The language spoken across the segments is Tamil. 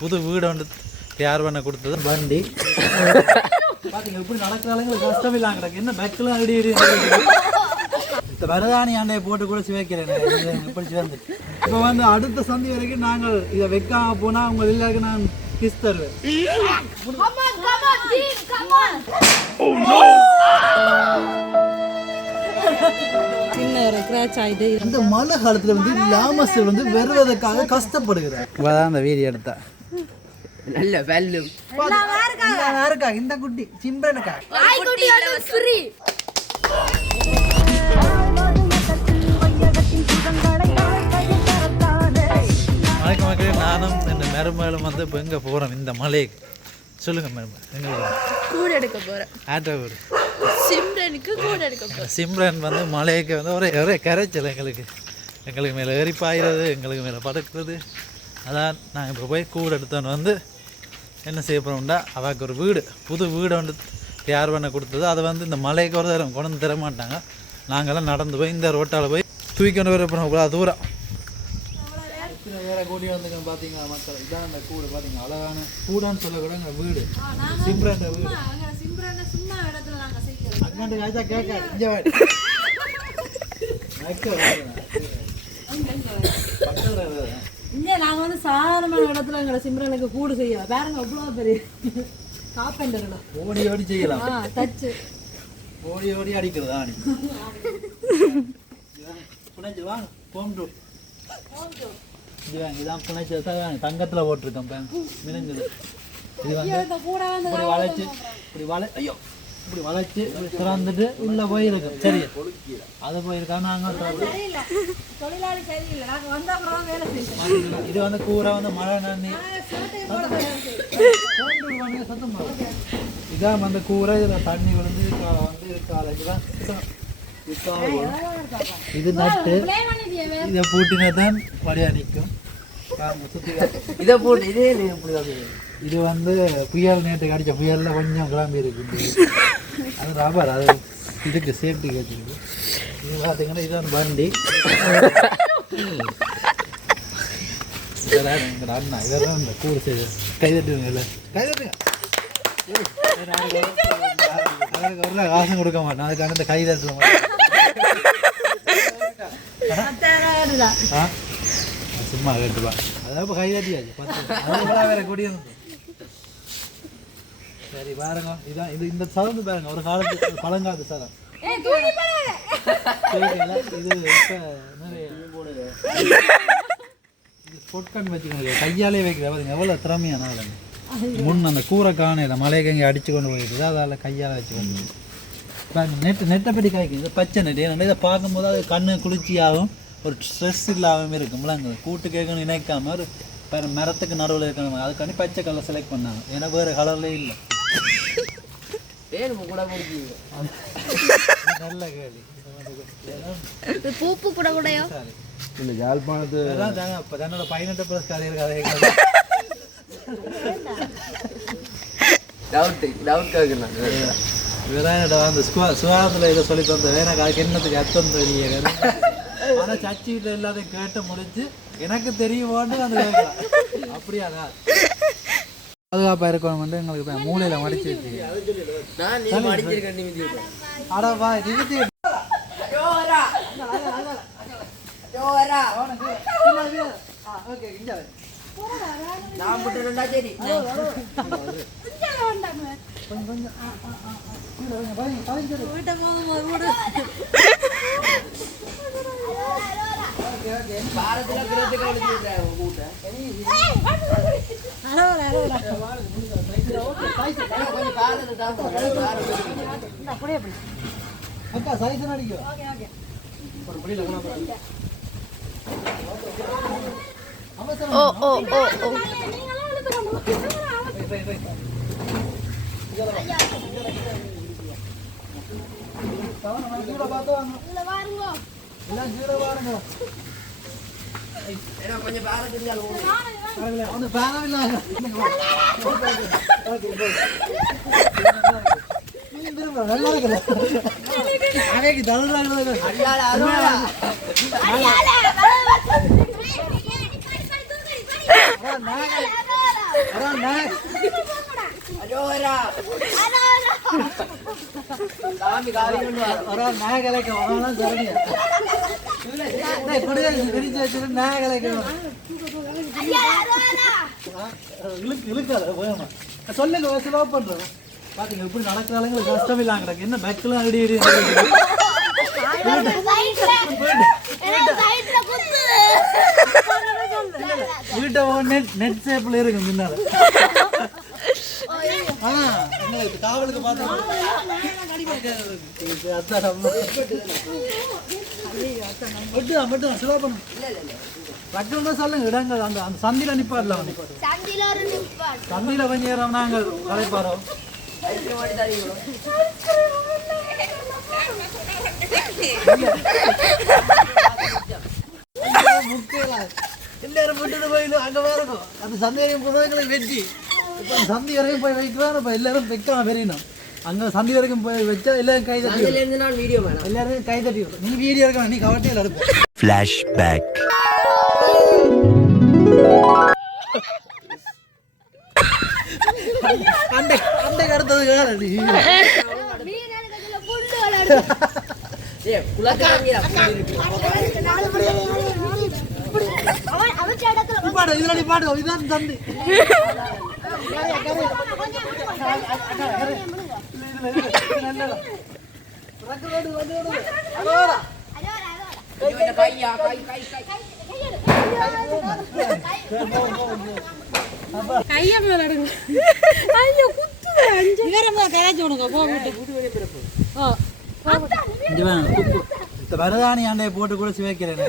புது வீடு வந்து தயார் பண்ண கொடுத்தது வண்டி பார்த்தீங்க இப்படி நடக்கிறாங்க கஷ்டம் இல்லாம கிடக்கு என்ன பேக்கெல்லாம் அடி இந்த வரதானி ஆண்டையை போட்டு கூட சிவைக்கிறேன் இப்படி சேர்ந்து இப்போ வந்து அடுத்த சந்தி வரைக்கும் நாங்கள் இதை வைக்காம போனால் அவங்க எல்லாருக்கும் நான் கிஸ் தருவேன். இந்த மழை காலத்துல வந்து லாமஸ் வந்து வருவதற்காக கஷ்டப்படுகிறார். அந்த வீடியோ எடுத்தா நல்ல வேல்யூ இருக்கா இந்த குட்டி சிம்பனுக்கா வணக்கம் மக்களே, நானும் இந்த மருமகளும் வந்து இப்போ எங்கே போகிறோம் இந்த மலைக்கு சொல்லுங்க மருமகள் எங்களுக்கு கூட எடுக்க போகிறேன். ஆட்டோ வீடு சிம்ரனுக்கு கூட எடுக்க போகிறேன். சிம்ரன் வந்து மலைக்கு வந்து ஒரே கரைச்சல் எங்களுக்கு மேலே ஏறி பாயிறது எங்களுக்கு மேலே படுக்கிறது. அதான் நாங்கள் இப்போ போய் கூட எடுத்தோன்னு வந்து என்ன செய்ய போகிறோம்டா அவருக்கு ஒரு வீடு புது வீடு வந்து தயார் பண்ண கொடுத்தது. அதை வந்து இந்த மலைக்கு ஒரு தரம் கொண்டு தர மாட்டாங்க. நாங்கள்லாம் நடந்து போய் இந்த ரோட்டால் போய் தூக்கிட்டு வர போகிறோம் இவ்வளோ தூரம். வேறு கூடி வந்துங்க பார்த்தீங்களா மக்கள், இதான் அந்த கூடு பார்த்தீங்க அழகான கூடான்னு சொல்லக்கூட எங்கள் வீடு சிம்ரன் வீடு. அக்காண்டு காய்ச்சா கேட்க இங்கே நாங்கள் வந்து சாதாரணமான இடத்துல எங்களை சிம்ரனுக்கு கூடு செய்யலாம். பாருங்க அவ்வளோ பெரிய காப்பெண்டர்ல ஓடி ஓடி செய்யலாம். தச்சு ஓடி அடிக்கிறதா நீ புனைச்சு வாங்க போண்டு இது வாங்க இதான் புனைச்சு தங்கத்தில் போட்டிருக்கேன் மினஞ்சது. இது வந்து இப்படி வளைச்சு இப்படி வளைச்சு திறந்துட்டு உள்ள போயிருக்கு. சரி அது போயிருக்காங்க. நாங்கள் இது வந்து கூரை வந்து மழை நன்னி சத்தம் இதான் வந்து கூரை. இதில் தண்ணி விழுந்து இது நட்டு இதை பூட்டினா தான் வழியா நிற்கும். இதை போட்டு இதே இது வந்து புயல் நேற்றுக்கு அடித்த புயலில் கொஞ்சம் கிளம்பி இருக்குது. அது ரப்பர் அது இதுக்கு சேஃப்டி வச்சுருக்கு. இது பார்த்தீங்கன்னா இதுதான் வண்டி. எங்களோட அண்ணா இதெல்லாம் இந்த கூடு செய்து கைதட்டுங்க கைதட்டுங்க. அதுக்கு ஒரு காசும் கொடுக்க மாட்டேன். அதுக்கான இந்த கைதட்டுல சும்மா கேட்டுப்பா. அதாவது கைதட்டியாச்சு 10 வேற கூடிய. சரி பாருங்க, இதான் இந்த சதம் பாருங்க ஒரு காலத்து பழங்காலத்து சதம். இது பொட்கன் வச்சுக்கோங்க கையாலே வைக்கிற பாருங்க எவ்வளோ திறமையான முன் அந்த கூரை காணையில மலையை இங்கே அடிச்சு கொண்டு போயிடுது. அதால் கையால் வச்சுக்கொண்டு நெட்டை பற்றி காய்க்கும். இது பச்சை நெட்டு ஏன்னா இதை பார்க்கும்போது அது கண்ணு குளிர்ச்சியாகவும் ஒரு ஸ்ட்ரெஸ் இல்லாமல் இருக்கும்ல. அங்கே கூட்டு கேட்கணும் நினைக்காம ஒரு மரத்துக்கு நடுவில் இருக்கணும். அதுக்காண்டி பச்சை கலர் செலக்ட் பண்ணாங்க. ஏன்னா வேறு கலர்லேயே இல்லை. நல்ல கேள்வி. பூப்பு கூட கூடயோ இல்லை யாழ்ப்பாணத்து இப்போ தன்னோட 18 ப்ளஸ் கதை அந்த சுகாதாரத்தில் இதை சொல்லி தந்த எனக்கு அதுக்கு என்னத்துக்கு அர்த்தம் தெரிய. ஆனால் சர்ச்சி வீட்டில் எல்லாத்தையும் கேட்டு முடிச்சு எனக்கு தெரியுமான்னு அந்த கேட்கலாம். அப்படியாதான் பாதுகாப்பாக இருக்கணும் வந்து எங்களுக்கு மூளையில் மடிச்சு அடவா நிறுத்தி அக்கா சைஸ் அடிக்கும். ஓ ஓ ஓ ஓ கொஞ்சம் நல்லா இருக்குல்ல அவைக்கு தள்ளுறாங்க ஒரு நாகலைக்கு வரலாம் சரியா பிரிச்சு வச்சுட்டு நாகலைக்கு இழுக்காத போயமா சொல்லுங்க ஸ்லோ பண்றோம் பாத்தீங்க இப்படி நடக்கிறாங்க கஷ்டம் இல்லாங்க என்ன பேக்கெல்லாம் அடி அடி வீட்டை நெட் சேப்பில் இருக்கு முன்னால காவலுக்கு பார்த்தோம் மட்டும் ஸ்லோ பண்ணும் பக்கம் சொல்லுங்க இடங்கள் அந்த அந்த சந்தில நிப்பாடல சந்தில கொஞ்சம் நேரம் நாங்கள் கலைப்பாரோம் எல்லாரும் விட்டுட்டு போயிடும் அங்க வரணும் அந்த சந்தையும் புத்தகங்களை வெட்டி இப்போ சந்தி வரைக்கும் போய் வைக்கலாம் இப்போ எல்லாரும் வைக்காம பெரியணும் அங்க சந்தி வரைக்கும் போய் வச்சா எல்லாரும் கை தட்டி எல்லாரும் கை தட்டி நீ வீடியோ எடுக்க நீ கவட்டையில் எடுப்ப ஃபிளாஷ்பேக் அந்த கடத்தது கால நீ பாடு இதுல நீ பாடு இதுதான் தந்தி வரதானி ஆண்டையை போட்டு கூட சிவைக்கிறேன்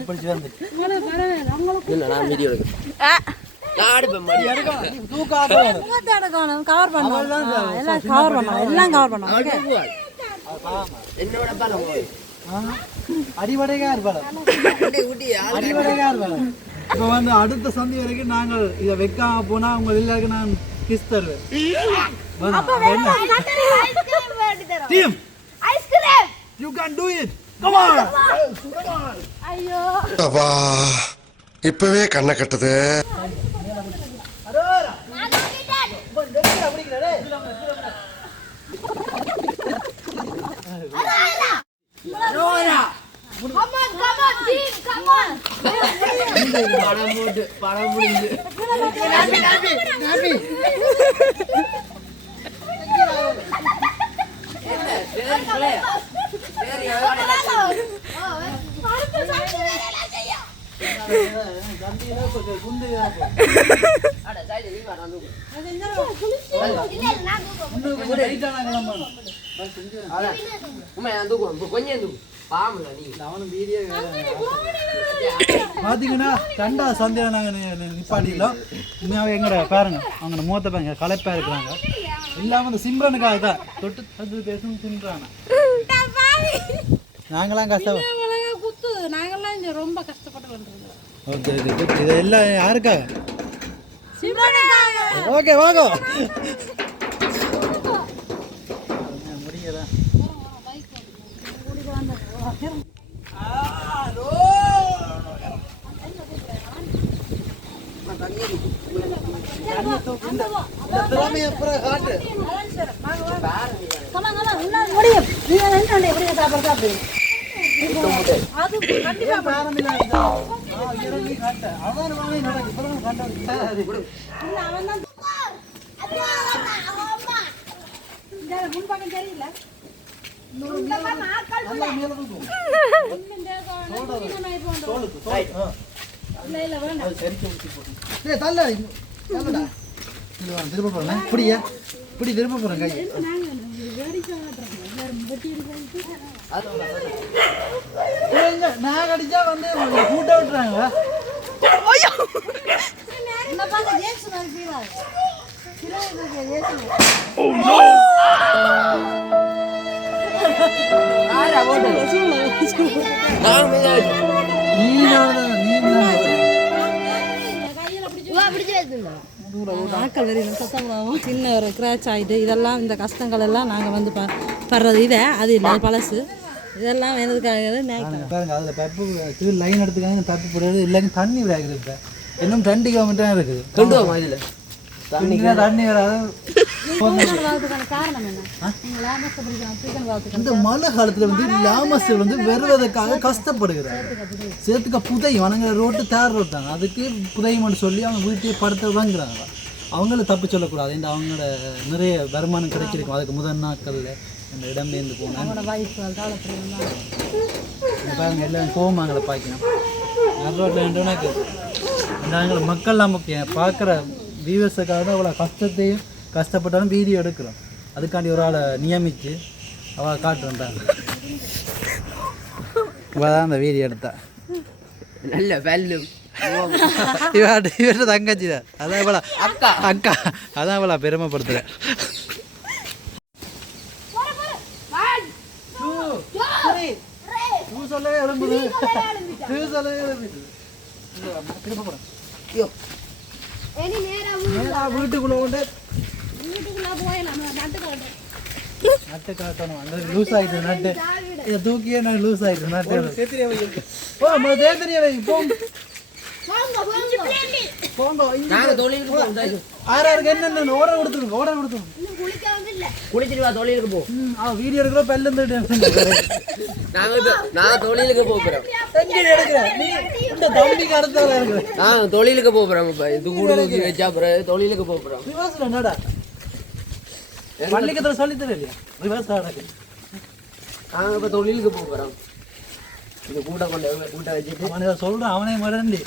இப்படி சிவந்து அடிவடையா இருப்பாரு இப்ப வந்து அடுத்த சந்தி வரைக்கும் நாங்கள் இதை வைக்காம போனா உங்க எல்லாருக்கும் நான் கிஸ் தருவேன் team you can do it come on அப்பா இப்பவே கண்ணை கட்டுது பாத்தீங்கன்னா ரெண்டா சந்தையில நாங்க நிப்பாட்டிக்கலாம் உண்மையாவே எங்கட பாருங்க அவங்க மூத்த பாருங்க களைப்பா இருக்கிறாங்க இல்லாம இந்த சிம்ரனுக்காக தான் தொட்டு அது பேசும் சிம்ரானா நாங்களாம் கஷ்டம் நாங்கெல்லாம் இங்க ரொம்ப கஷ்டப்பட்டு பண்றோம். ஓகே இது எல்லாம் யாருக்காக ஓகே வாங்க முடியல திரும்ப போறேன் இப்படியா இப்படி திரும்ப போறேன் கை நான் கடிச்சா வந்து கூட்ட விட்டுறாங்க சின்ன ஒரு கிராச் ஆகிட்டு இதெல்லாம் இந்த கஷ்டங்கள் எல்லாம் நாங்கள் வந்து படுறது இதை அது இல்லை பழசு இதெல்லாம் வேணுறதுக்காக பாருங்க அதில் பைப்பு லைன் எடுத்துக்காங்க பைப்பு போடுறது இல்லைங்க தண்ணி விடாது இப்போ இன்னும் 2 கிலோமீட்டர் இருக்குது கொண்டு வாமா இதில் தண்ணி வராது. வாழ்த்துக்கான காரணம் என்ன நீங்கள் லாமஸ் பிடிக்கணும் சிக்கன் வாழ்த்துக்கு இந்த மழை காலத்துல வந்து லாமஸ் வந்து வருவதற்காக கஷ்டப்படுகிறாங்க. சேர்த்துக்க புதையும் வணங்குற ரோட்டு தேர் ரோட் தாங்க, அதுக்கு புதையும்னு சொல்லி அவங்க வீட்டையே படுத்த வாங்குறாங்க. அவங்கள தப்பு சொல்லக்கூடாது. இந்த அவங்களோட நிறைய வருமானம் கிடைச்சிருக்கும். அதுக்கு முதல் நாட்களில் இந்த இடம்பெயர்ந்து போனாங்க. வாய்ப்புகள் காலத்தில் பாருங்க எல்லாம் கோமாங்களை பார்க்கணும். ரோட்டில் எனக்கு நாங்கள் மக்கள்லாம் முக்கியம் பார்க்குற வியூவர்ஸுக்காக தான் அவ்வளோ கஷ்டத்தையும் கஷ்டப்பட்டாலும் வீடியோ எடுக்கிறோம். அதுக்காண்டி ஒரு ஆளை நியமித்து அவளை காட்டுறேன்டாங்க. இவதான் அந்த வீடியோ எடுத்தா நல்ல வேல்யூ இவர்கிட்ட தங்கச்சி தான். அதான் இவளா அக்கா அக்கா அதான் இவளா பெருமைப்படுத்துகிறேன். சொல்லவே எழும்புது சொல்லவே எழும்புது. வீட்டுக்குள்ள கொண்டு நட்டு காட்டணும். அந்த லூஸ் ஆகிட்டு நட்டு இதை தூக்கியே நான் லூஸ் ஆகிட்டு நட்டு ஓ தேத்திரிய வை போங்க. ஆறாருக்கு என்னென்ன ஓட கொடுத்துருங்க ஓட கொடுத்துருங்க. குளிச்சுட்டு வா தொழிலுக்கு போ. வீடியோ எடுக்கிற பெல்ல நான் தொழிலுக்கு போகிறேன். தம்பிக்கு அடுத்தவரை இருக்கிறேன். நான் தொழிலுக்கு போகிறேன். இது கூட தூக்கி வச்சா பிறகு தொழிலுக்கு போகிறேன். என்னடா பள்ளிக்கத்தில் சொல்லி தர இல்லையா விவசாயம்? நாங்கள் இப்போ தொழிலுக்கு போகிறோம். இது கூட்ட கொண்டு கூட்ட வச்சுட்டு அவனை சொல்கிறேன். அவனே மறந்து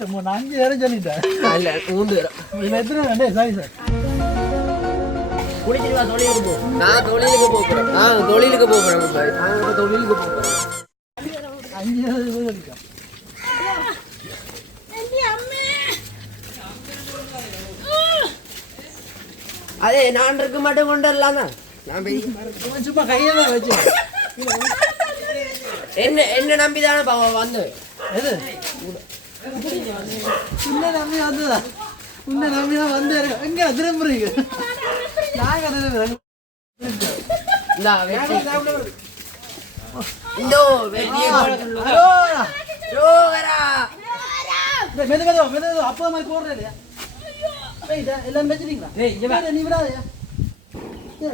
5 பேரும் சொல்லிட்டேன். இல்லை 3 இதில் எத்தனை வேண்டே? Sorry sir. குளிச்சுட்டு வா தொழிலுக்கு போ. நான் தொழிலுக்கு போகிறேன். தொழிலுக்கு போகிறேன். நாங்கள் இப்போ தொழிலுக்கு போகிறோம். 5 பேர் சொல்லிட்டேன். அதே நான் இருக்க மட்டும் கொண்டு வரலாம் தான். நான் சும்மா கையை தான் வச்சு என்ன நம்பி தானே வந்து எது உன்னை நம்பி வந்ததா? உன்னை நம்பி தான் வந்து எங்க திரும்புறீங்க? நாங்கள் திரும்புறோம். மெதுவா அப்பா மாதிரி போடுறேன் இல்லையா? எல்லாரும் வச்சுட்டீங்களா? நீ விடாதயா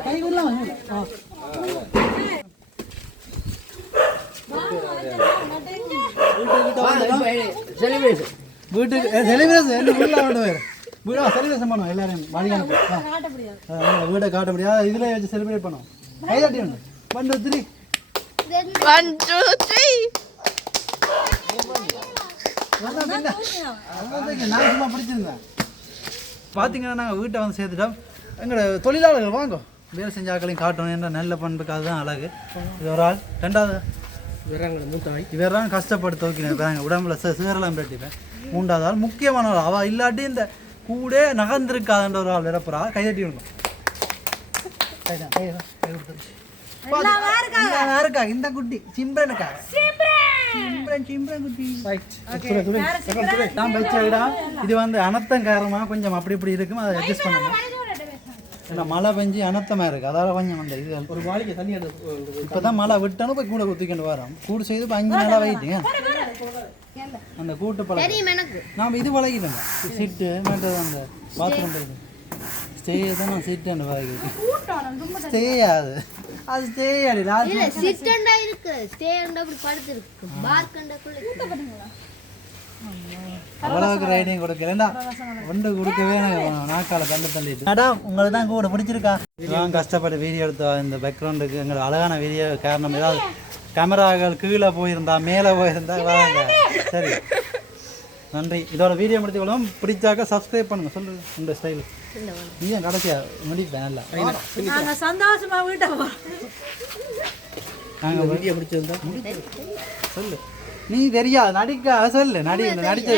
கை கொள்ளலாம். வீட்டுக்கு செலிபிரேஷன் என்ன உள்ள ஆகிட்டு போயிடும். வீடாக செலிபிரேஷன் பண்ணுவோம். எல்லாரையும் மதியம் வீடை காட்ட முடியாது. இதில் வச்சு செலிப்ரேட் பண்ணுவோம். கைதாட்டி ஒன்று 1 2 3 1 2 3 நான் சும்மா பிடிச்சிருந்தேன். பார்த்தீங்கன்னா நாங்கள் வீட்டை வந்து சேர்த்துட்டோம். எங்களோட தொழிலாளர்கள் வாங்க வேலை செஞ்சாக்களையும் காட்டணும் என்ற நல்ல பண்புக்கு அதுதான் அழகு. இது ஒரு ஆள். 2வது இவரெல்லாம் கஷ்டப்பட்டு துவைக்கிறேன். உடம்புல சீரெல்லாம் பெட்டிப்பேன். 3வது ஆள் முக்கியமான ஆள். அவள் இல்லாட்டி இந்த கூட நகர்ந்துருக்காதுன்ற ஒரு ஆள் இறப்புறா. கைதட்டி விடுங்க. இருக்கா இந்த குட்டி சிம்ரனுக்கா? சிம்ரன் குட்டி நான் வச்ச இடம் இது வந்து அனர்த்தம் காரணமாக கொஞ்சம் அப்படி இப்படி இருக்கும். அதை அட்ஜஸ்ட் பண்ணணும். ஏன்னா மழை பெஞ்சு அனர்த்தமாக இருக்குது. அதால் கொஞ்சம் அந்த இது ஒரு வாளிக்கு தண்ணி எடுத்து இப்போ தான் மழை விட்டாலும் போய் கூட குத்திக்கிட்டு வரோம். கூடு செய்து இப்போ 5 நாளாக வைட்டீங்க. அந்த கூட்டு பழம் நாம் இது பழகிட்டோங்க. சீட்டு மேட்டது அந்த பாத்ரூம் ஸ்டே தான் நான் சீட்டு அந்த பழகிட்டு ஸ்டே ஆகுது. அது ஸ்டே அவ்வளவுக்கு ரைடிங் கொடுக்கலண்டா ஒன்று கொடுக்கவே நாக்கால தண்டு தள்ளிட்டு. மேடம் உங்களுக்கு தான் கூட பிடிச்சிருக்கா? நான் கஷ்டப்பட்டு வீடியோ எடுத்தோம். இந்த பேக்ரவுண்டுக்கு எங்களுக்கு அழகான வீடியோ காரணம் ஏதாவது கேமராக்கள் கீழே போயிருந்தா மேலே போயிருந்தா வாங்க. சரி நன்றி. இதோட வீடியோ முடித்து கொள்ளும். பிடிச்சாக்க சப்ஸ்கிரைப் பண்ணுங்க. சொல்லு இந்த ஸ்டைல் நீ ஏன் கடைசியா முடிப்பேன். நல்லா நாங்கள் சந்தோஷமா வீட்டை நாங்கள் வீடியோ பிடிச்சிருந்தா சொல்லு. நீ தெரியாது நடிக்க சொல்லு. நடிச்ச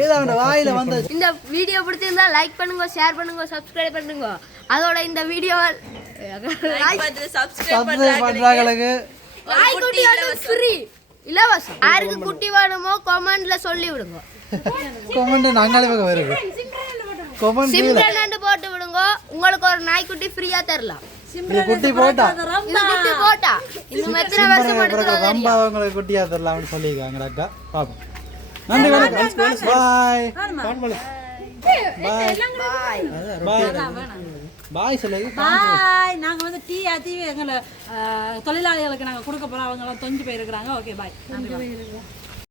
ஏதாவது வாயில வந்து. இந்த வீடியோ பிடிச்சிருந்தா லைக் பண்ணுங்க, ஷேர் பண்ணுங்க, சப்ஸ்கிரைப் பண்ணுங்க. அதோட இந்த வீடியோ பண்றாங்களுக்கு ஃப்ரீ இலவசம். யாருக்கு குட்டி வேணுமோ கமெண்ட்ல சொல்லி விடுங்க. கமெண்ட் நாங்களே பக்கம் வருது. கமெண்ட் சிம்பிள் போட்டு விடுங்க. உங்களுக்கு ஒரு நாய்க்குட்டி ஃப்ரீயா தரலாம். குட்டி போட்டா இன்னும் எத்தனை வருஷம் எடுத்துறது ரொம்ப உங்களுக்கு குட்டியா தரலாம்னு சொல்லியிருக்காங்க அக்கா. பாப்போம். நன்றி வணக்கம். பாய். பாய் பாய் சொல்லுங்க. பாய். நாங்கள் வந்து டீ ஆற்றி எங்களை தொழிலாளிகளுக்கு நாங்கள் கொடுக்க போகிறோம். அவங்களாம் தொஞ்சு போயிருக்கிறாங்க. Okay bye.